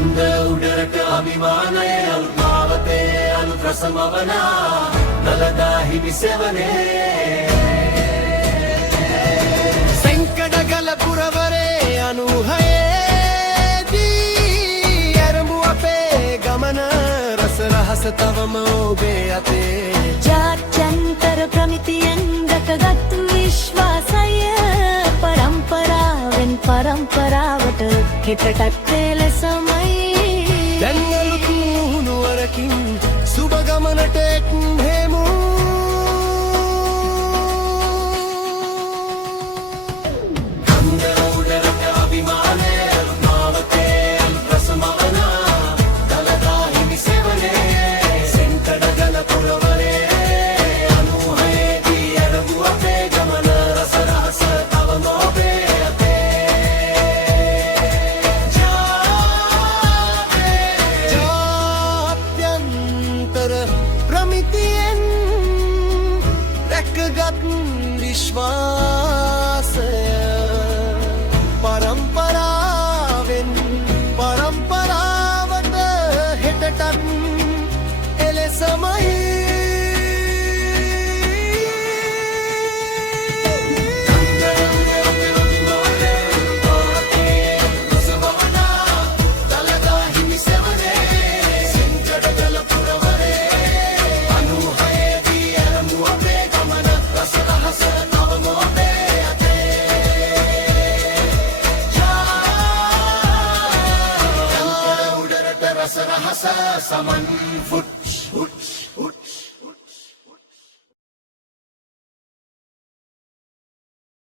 කන්ද උඩරට අභිමානය අලුත් මාවතේ අලුත් රසමවනා දළදා හිමි සෙවනේ සෙංකඩගල පුරවරේ 96දී ඇරඹු අපේ ගමන රස රහස තවම ඔබේ අතේ ජාත්‍යන්තර ප්‍රමිතියෙන් රැකගත් විශ්වාසය පරම්පරාවෙන් පරම්පරාවට හිතටත් ලෙසමයි දැන් අලුත් මුහුණුවරකින් සුබ ගමනට එක්හෙමු කන්ද උඩරට අභිමානය අලුත් මාවතේ අලුත් රසමවනා දළදා හිමි සෙවනේ සෙංකඩගල පුරවරේ 96දී ඇරඹු අපේ ගමන රස රහස තවම ඔබේ ජාත්‍යන්තර ප්‍රමිතියෙන් රැකගත් විශ්වාසය පරම්පරාවෙන් පරම්පරාවට හෙටටත් එලෙසමයි රස රහස සමන් ෆුට්